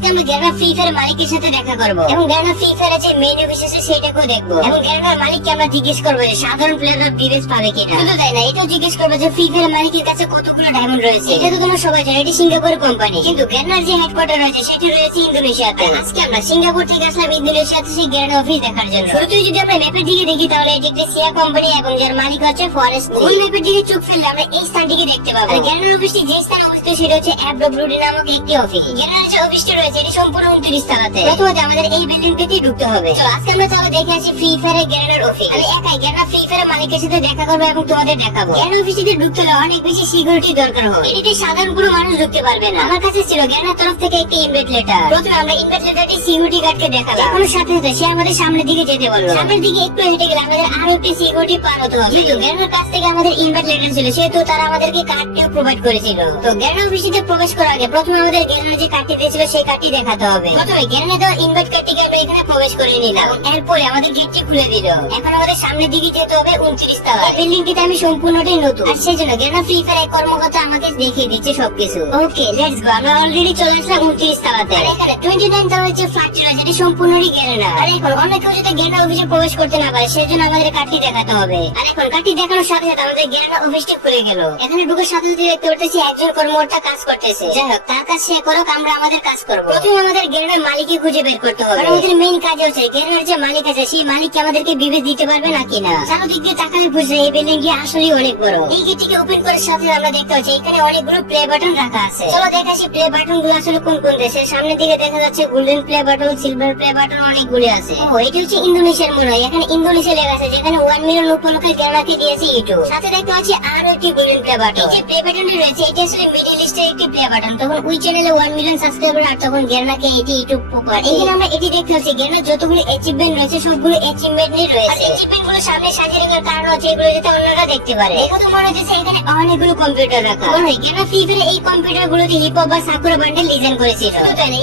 আজকে আমরা গ্যানা free fire মালিকের সাথে দেখা করবো এবং গ্যানা ফ্রি ফায়ার যে মেন অফিস আছে সেটাকেও দেখবো এবং গ্যানার মালিককে আমরা জিজ্ঞেস করবো যে সাধারণ প্লেয়াররা ডিরেক্ট পাবে কিনা। শুধু তাই না, এটাও জিজ্ঞেস করবো যে ফ্রি ফায়ার মালিকের কাছে কতগুলো ডায়মন্ড রয়েছে। এটা তো তোমরা সবাই জানো, এটা সিঙ্গাপুর কোম্পানি, কিন্তু গ্যানার যে হেডকোয়ার্টার রয়েছে সেটা রয়েছে ইন্দোনেশিয়াতে। আজকে আমরা সিঙ্গাপুর থেকে আসলাম ইন্দোনেশিয়াতে সেই গ্যানা অফিস দেখার জন্য। শুরুতেই যদি আমরা ম্যাপের দিকে দেখি তাহলে এটি একটি সিয়া কোম্পানি এবং যার মালিক হচ্ছে ফরেস্ট। ওই ম্যাপের দিকে চোখ ফেললে আমরা এই স্থানটিকে দেখতে পাবো। আর গ্যানার অফিসটি যে স্থানে অবস্থিত সেটা হচ্ছে FWD নামক একটি অফিস। গ্যানার যে অফিসটি রয়েছে এটি সম্পূর্ণ 29 তলাতে। প্রথমত আমাদের এই বিল্ডিংটিতে ঢুকতে হবে। চলো আজকে আমরা তাহলে দেখে আসি ফ্রি ফায়ারের গ্যানার অফিস। আমি একাই গ্যানার ফ্রি ফায়ারের মালিকের সাথে দেখা করবো এবং তোমাদের দেখাবো। গ্যানার অফিসটিতে ঢুকতে হলে অনেক বেশি সিকিউরিটি দরকার হয়। এটিতে সাধারণ কোনো মানুষ ঢুকতে পারবে না। আমার কাছে ছিল গ্যানার তরফ থেকে একটি ইনভাইট লেটার। প্রথমে আমরা ইনভাইট লেটারটি সিকিউরিটি গার্ডকে দেখালাম। এখনোর সাথে সাথে সে আমাদের সামনের দিকে যেতে বললো। সামনের দিকে একটু হেঁটে গেলে আমাদের আরো একটি সিকিউরিটি পার হতে হবে। যেহেতু গ্যানার কাছ থেকে আমাদের ইনভাইট লেটার ছিল সেহেতু তারা আমাদেরকে কার্ডটিও প্রোভাইড করেছিল। তো গ্যানার অফিসটিতে প্রবেশ করার আগে প্রথমে আমাদের গ্যানার যে কার্ডটি দিয়েছিল সেই কার্ডটি দেখাতে হবে। প্রথমে গ্যানার দেওয়া ইনভাইট কার্ডটিকে আমরা এখানে প্রবেশ করে নিলাম এবং এরপরে আমাদের গেটটি খুলে দিল। এখন আমাদের সামনের দিকে যেতে হবে 29 তলা। বিল্ডিংটিতে আমি সম্পূর্ণটাই নতুন আর সেই জন্য গ্যানার ফ্রি ফায়ার কর্মকর্তা আমাকে দেখিয়ে দিচ্ছে সবকিছু। Okay let's go. আমরা অলরেডি চলে আসলাম 29 তলাতে। আর এখানে 29 তলার যে ফ্ল্যাটটি রয়েছে এটি সম্পূর্ণই গ্যানার। আর এখন অন্য কেউ যদি গ্যানার অফিসে প্রবেশ করতে না পারে সেজন্য আমাদের কার্ডটি দেখাতে হবে। আর এখন কার্ডটি দেখানোর সাথে সাথে আমাদের গ্যানার অফিসটি খুলে গেল। এখানে ঢুকার সাথে সাথে দেখতে পাচ্ছি একজন কর্মকর্তা কাজ করতেছে। যাই হোক, তার কাজ সে করুক, আমরা আমাদের কাজ করব। প্রথমে আমাদের গ্যানার মালিককে খুঁজে বের করতে হবে। আমাদের মেইন কাজ হচ্ছে গ্যানার যে মালিক আছে সেই মালিককে আমাদেরকে বিবেচ দিতে পারবে নাকি না। চারদিক দিয়ে তাকালে বুঝে এই বিল্ডিংটি আসলে অনেক বড়। এই গেটটিকে ওপেন করার সাথে আমরা দেখতে পাচ্ছি এখানে অনেকগুলো প্লে বাটন রাখা আছে। চলো দেখাচ্ছি প্লে বাটন গুলো আসলে কোন কোন দেশের। সামনের দিকে দেখা যাচ্ছে golden play button, silver play button অনেকগুলি আছে। ও এটা হচ্ছে ইন্দোনেশিয়ার মনে হয়। এখানে ইন্দোনেশিয়া লেখা আছে যেখানে 1 মিলিয়ন উপলক্ষে গ্যানারকে দিয়েছে ইউটিউব। সাথে দেখতে পাচ্ছি আরো একটি গোল্ডেন প্লে বাটন। এই যে প্লে বাটনটি রয়েছে এটি আসলে মিডল ইস্টের একটি প্লে বাটন। তখন ওই চ্যানেলে 1 মিলিয়ন সাবস্ক্রাইবার আর তখন গ্যানারকে এটি ইউটিউব পপুলার। এখানে আমরা এটি দেখতে পাচ্ছি গ্যানার যতগুলো অ্যাচিভমেন্ট রয়েছে সবগুলো অ্যাচিভমেন্টই রয়েছে। আর অ্যাচিভমেন্ট গুলো সামনে সাজিয়ে রাখার কারণ হচ্ছে এগুলো যাতে অন্যরা দেখতে পারে। দেখো তো মনে হচ্ছে এখানে অনেকগুলো কম্পিউটার রাখা। মনে হয় গ্যানার ফ্রি ফায়ারে এই কম্পিউটার গুলোতে হিপ হপ বা সাকুরা বান্ডেল ডিজাইন করেছিল।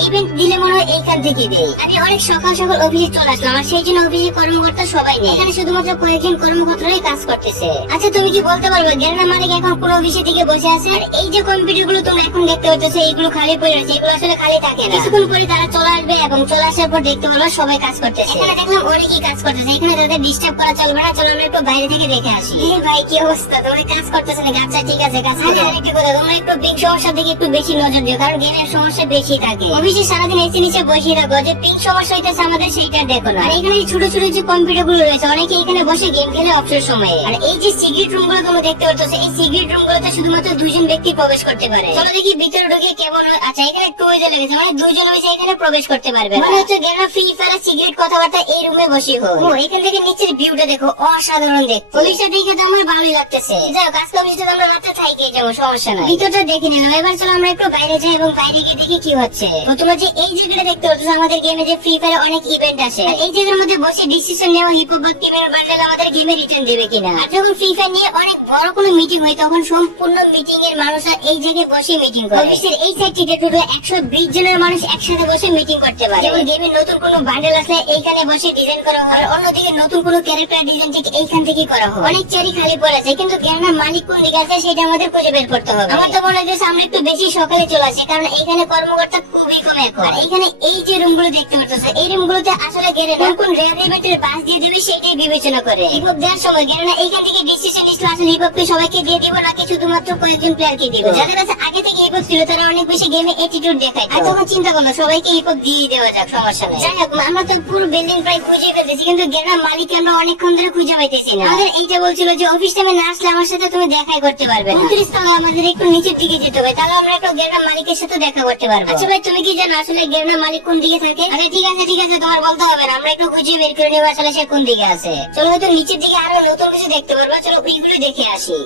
ইভেন্ট দিলে মনে হয় এইখান থেকে দেই। আমি অনেক সকাল সকাল অফিসে চলে আসলাম আর সেই জন্য অফিসে কর্মকর্তা সবাই নেই। এখানে শুধুমাত্র কয়েকজন কর্মকর্তারাই কাজ করতেছে। আচ্ছা তুমি কি বলতে পারবে গ্যানার মালিক এখন কোন অফিসের দিকে বসে আছে? আর এই যে কম্পিউটার গুলো তোমরা এখন দেখতে পাচ্ছ এগুলো খালি পড়ে আছে, এগুলো আসলে খালি থাকে না। কিছুক্ষণ পরে তারা চলে আসবে এবং চলে আসার পর দেখতে পারবে সবাই কাজ করতেছে। এখানে দেখলাম অনেকেই কাজ করতেছে। এখানে তাদের ডিস্টার্ব করা চলবে না। চলো আমরা একটু বাইরে থেকে দেখে আসি। এই ভাই কি অবস্থা, তোমরা কাজ করতেছ না? আচ্ছা ঠিক আছে, কাজ করতে অনেকটা কথা। তোমরা একটু পিং সমস্যার দিকে একটু বেশি নজর দিও, কারণ গেমের সমস্যা বেশি থাকে। অফিসে সারাদিন এসে নিচে বসে রাখো, যে পিং সমস্যা হইতেছে আমাদের সেইটা দেখো না। আর এখানে ছোট ছোট যে কম্পিউটার গুলো রয়েছে অনেকে এখানে বসে গেম খেলে অবসর সময়ে। আর এই যে সিক্রেট রুম গুলো তোমরা দেখতে পাচ্ছ এই সিক্রেট রুম গুলোতে শুধুমাত্র 2 জন ব্যক্তি প্রবেশ করতে পারে। চলো দেখি ভিতরে ঢুকে কেমন হয়। আচ্ছা এখানে টুইজে লেগেছে, মানে 2 জন হয়েছে এখানে প্রবেশ করতে পারবে। মানে হচ্ছে গ্যানার ফ্রি ফায়ার সিক্রেট কথাবার্তা এই রুমে বসে হয়। ও এখান থেকে নিচের ভিউটা দেখো, অসাধারণ দেখতে। অফিসটা দেখে তো আমার ভালোই লাগতেছে। যাও কাজ অফিসটা আমরা মাত্র থাইকে যাবো, সমস্যা নাই। ভিতরটা দেখে নিলাম। এবার চলো আমরা একটু বাইরে যাই এবং বাইরে গিয়ে দেখি কি হচ্ছে। তো তোমরা যে এই জায়গাটা দেখতে পাচ্ছ আমাদের গেমে যে ফ্রি ফায়ার অনেক ইভেন্ট আসে। এই জায়গার মধ্যে বসে ডিসিশন নেওয়া হিপ হপ বা টিমের বান্ডেল আমাদের গেমে রিটার্ন দেবে কিনা। আর যখন ফ্রি ফায়ার নিয়ে অনেক বড় কোনো মিটিং হয় তখন সম্পূর্ণ মিটিং এর মানুষরা এই জায়গায় বসে মিটিং করে। অফিসের এই সাইডটিতে টোটাল 120 জনের মানুষ একসাথে বসে মিটিং করতে পারে। যেমন গেমে নতুন কোনো বান্ডেল আসলে এইখানে বসে ডিজাইন করা হয়, অন্যদিকে নতুন কোনো ক্যারেক্টার ডিজাইন ঠিক এইখান থেকে করা হয়। অনেক চেয়ারই খালি পড়ে আছে, কিন্তু গ্যানার মালিক কোন দিকে আছে সেটা আমাদের খুঁজে বের করতে হবে। আমার তো মনে হয় আমরা একটু বেশি সকালে চলে আসি, কারণ এইখানে কর্মকর্তা খুবই কম এখন। আর এইখানে এই যে রুমগুলো দেখতে পাচ্ছ এই রুমগুলোতে আসলে গ্যানার কোন রেয়ার ইভেন্টের বাস দিয়ে দিবে সেটাই বিবেচনা করে। হিপ হপ দেওয়ার সময় গ্যানার এইখান থেকে ডিসিশন নিচ্ছে আসলে হিপ হপকে সবাইকে দিয়ে দিব নাকি শুধুমাত্র কয়েকজন প্লেয়ারকে দিব। যাদের কাছে আগে থেকে হিপ হপ ছিল তারা অনেক বেশি গেমে অ্যাটিটিউড দেখায়। আর তখন চিন্তা করলো সবাইকে হিপ হপ দিয়ে দেওয়া যাক, সমস্যা নেই। যাই হোক আমরা তো পুরো বিল্ডিং প্রায় খুঁজে পেয়েছি, কিন্তু গ্যানার মালিক আমরা অনেকক্ষণ ধরে খুঁজে পাইতেছি না। আমাদের এইটা বলছিল যে অফিস টাইমে না আসলে আমার সাথে তুমি দেখাই করতে পারবে। 29 তলায় আমাদের একটু নিচের দিকে যেতে হবে, তাহলে আমরা একটু গ্যানার মালিকের সাথে দেখা করতে পারবো। আচ্ছা ভাই তুমি কি জানো আসলে গ্যানার মালিক কোন দিকে থাকে? আচ্ছা ঠিক আছে তোমার বলতে হবে না, আমরা একটু খুঁজে বের করে নেবো আসলে সে কোন দিকে আছে। চলো হয়তো নিচের দিকে আরো নতুন কিছু দেখতে পারবো, চলো ওইগুলো দেখে আসি।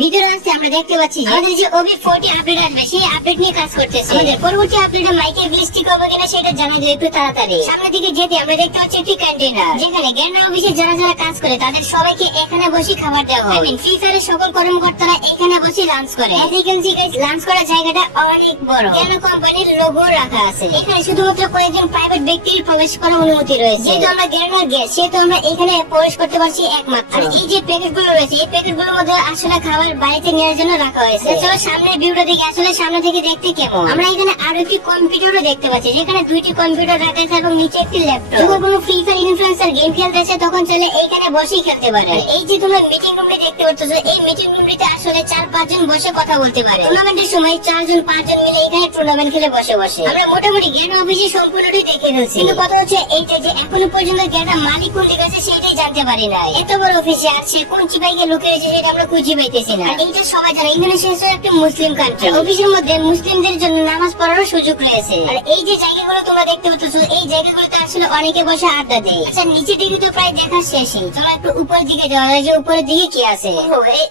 ভিতরে আসছে আমরা দেখতে পাচ্ছি আমাদের যে OB40 আপডেট আসবে সেই আপডেট নিয়ে কাজ করতেছে। আমাদের পরবর্তী আপডেটে মাইকের গ্লিচ ঠিক হবে কিনা সেটা জানা যায় একটু তাড়াতাড়ি। সামনের দিকে যেতে আমরা দেখতে পাচ্ছি একটি কন্টেইনার, যেখানে গ্যানার অফিসে যারা যারা কাজ করে তাদের সবাইকে এখানে বসে খাবার দেওয়া হয়। ফ্রি ফায়ারের সকল কর্মকর্তারা এখানে বসে লাঞ্চ করে। As you can see guys lunch করার জায়গাটা অনেক বড়। গ্যানার কোম্পানির লোগো রাখা আছে। এখানে শুধুমাত্র কয়েকজন প্রাইভেট ব্যক্তির প্রবেশ করার অনুমতি রয়েছে। যেহেতু আমরা গ্যানার গেস্ট সেহেতু আমরা এখানে প্রবেশ করতে পারছি একমাত্র। আর এই যে প্যাকেটগুলো রয়েছে এই প্যাকেটগুলোর মধ্যে আসলে আবার বাড়িতে নেওয়ার জন্য রাখা হয়েছে। চলো সামনে ভিউটা দেখি আসলে সামনে থেকে দেখতে কেমন। আমরা এখানে আরো একটি কম্পিউটারও দেখতে পাচ্ছি, যেখানে দুইটি কম্পিউটার রাখা আছে এবং নিচে একটি ল্যাপটপ। যখন কোনো ফ্রি ফায়ার ইনফ্লুয়েন্সার গেম খেলতে আসে তখন চলে এইখানে বসেই খেলতে পারে। এই যে তোমরা মিটিং রুমটি দেখতে পাচ্ছ, এই মিটিং রুমটিতে আসলে 4-5 জন বসে কথা বলতে পারে। টুর্নামেন্টের সময় 4 জন 5 জন মিলে এখানে টুর্নামেন্ট খেলে বসে বসে। আমরা মোটামুটি জ্ঞান অফিসে সম্পূর্ণটাই দেখে ফেলছি, কিন্তু কথা হচ্ছে এইটা যে এখনো পর্যন্ত জ্ঞানের মালিক কোন দিকে আছে সেইটাই জানতে পারি না। এত বড় অফিসে আর সে কোন চিপাইকে লুকিয়েছে সেটা আমরা খুঁজে পাইতেছি না। এইটা সবাই জানে ইন্দোনেশিয়া হচ্ছে একটা মুসলিম কান্ট্রি। অফিসের মধ্যে মুসলিমদের জন্য নামাজ পড়ারও সুযোগ রয়েছে। আর এই যে জায়গাগুলো তোমরা দেখতে পাচ্ছ, এই জায়গাগুলোতে আসলে অনেকে বসে আড্ডা দেয়। আচ্ছা নিচের দিকে তো প্রায় দেখা শেষই, চলো একটু উপরের দিকে যাওয়া যায় যে উপরের দিকে কি আছে।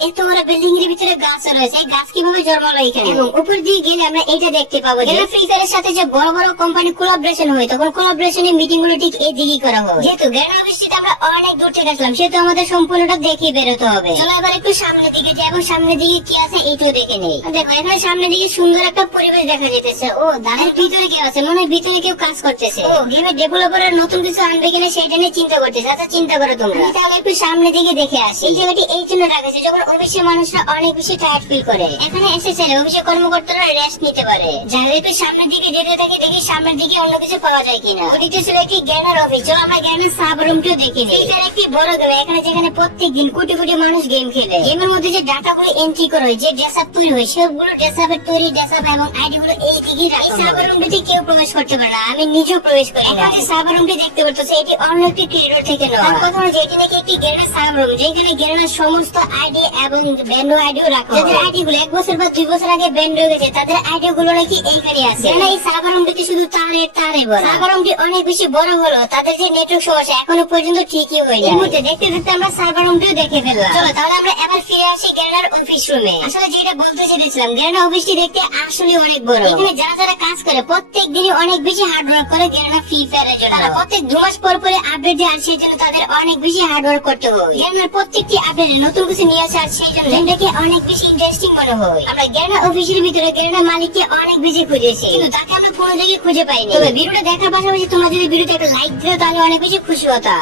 এত বড় বিল্ডিং এর ভিতরে গাছ রয়েছে, গাছ কিভাবে জন্মালো এখানে? এবং উপর দিকে গেলে আমরা এটা দেখতে পাবো যে ফ্রি ফায়ারের সাথে যে বড় বড় কোম্পানি কোলাবোরেশন হয়, তখন কোলাবোরেশনের মিটিং গুলো ঠিক এই দিকেই করা হয়। যেহেতু জ্ঞান অফিসটা আমরা অনেক দূর থেকে আসলাম, সেহেতু আমাদের সম্পূর্ণটা দেখে বেরোতে হবে। চলো এবার একটু সামনের দিকে যাই এবং সামনের দিকে কি আছে এইটাও দেখে নেই। দেখো এখানে সামনের দিকে সুন্দর একটা পরিবেশ দেখা যেতেছে। ও দাঁড়ের ভিতরে কেউ আছে, মনে হয় ভিতরে কেউ কাজ করতেছে। ও গেমের ডেভেলপাররা নতুন কিছু আনবে কিনা সেটা নিয়ে চিন্তা করতেছে। আচ্ছা চিন্তা করো তোমরা, তাহলে একটু সামনের দিকে দেখে আসি। এই জায়গাটি এই জন্য রাখা আছে যখন অফিসের মানুষরা অনেক বেশি টায়ার্ড ফিল করে, এখানে এসে চাইলে অফিসের কর্মকর্তারা রেস্ট নিতে পারে। যারা একটু সামনের দিকে যেতে থাকে দেখি সামনের দিকে অন্য কিছু পাওয়া যায় কিনা। ওদিকে ছিল একটি জ্ঞানের অফিস, চলো আমরা জ্ঞানের সাব রুমটিও দেখি। এখানে একটি বড় গেম, এখানে যেখানে প্রত্যেক দিন কোটি কোটি মানুষ গেম খেলে। গেমের মধ্যে যে ডাটাগুলো এন্ট্রি করা হয়, যে ড্রেস আপ তৈরি হয়, সবগুলো ড্রেস আপের তৈরি ড্রেস আপ এবং আইডি গুলো এই দিকে রাখা। সাব রুমটিতে কেউ প্রবেশ করতে পারে না, আমি নিজেও প্রবেশ করি না। যে সাব রুমটি দেখতে পাচ্ছ এটি অন্য একটি ক্রিয়েটর থেকে নেওয়া। কথা হচ্ছে এটি নাকি একটি জ্ঞানের সাব রুম, যেখানে জ্ঞানের সমস্ত আইডি এবং ব্যান্ড আইডিও রাখা। যাদের আইডি গুলো 1 বছর বা 2 বছর আগে ব্যান্ড হয়ে গেছে তাদের আইডি গুলো নাকি এইখানে আছে। এই সাব রুমটি শুধু তারে বড়। সাব রুমটি অনেক বেশি বড় হলো তাদের যে নেটওয়ার্ক সমস্যা এখনো পর্যন্ত ঠিকই হয়নি। এই মুহূর্তে দেখতে দেখতে আমরা সার্ভার রুমটিও দেখে ফেললাম। চলো তাহলে আমরা এবার ফিরে আসি গ্যারেনার অফিস রুমে। আসলে যেটা বলতে চেয়েছিলাম, গ্যারেনার অফিসটি দেখতে আসলে অনেক বড়। এখানে যারা যারা কাজ করে প্রত্যেক দিনই অনেক বেশি হার্ড ওয়ার্ক করে গ্যারেনার ফ্রি ফায়ারের জন্য। তারা প্রত্যেক 2 মাস পর পরে আপডেট দেয় আর সেই জন্য তাদের অনেক বেশি হার্ড ওয়ার্ক করতে হয়। গ্যারেনার প্রত্যেকটি আপডেট নতুন কিছু নিয়ে আসে আর সেই জন্য এটাকে অনেক বেশি ইন্টারেস্টিং মনে হয়। আমরা গ্যারেনার অফিসের ভিতরে গ্যারেনার মালিককে অনেক বেশি খুঁজেছি, কিন্তু তাকে আমরা কোনো জায়গায় খুঁজে পাইনি। তবে ভিডিওটা দেখার পাশাপাশি তোমরা যদি ভিডিওতে একটা লাইক দিও তাহলে অনেক বেশি খুশি হতাম।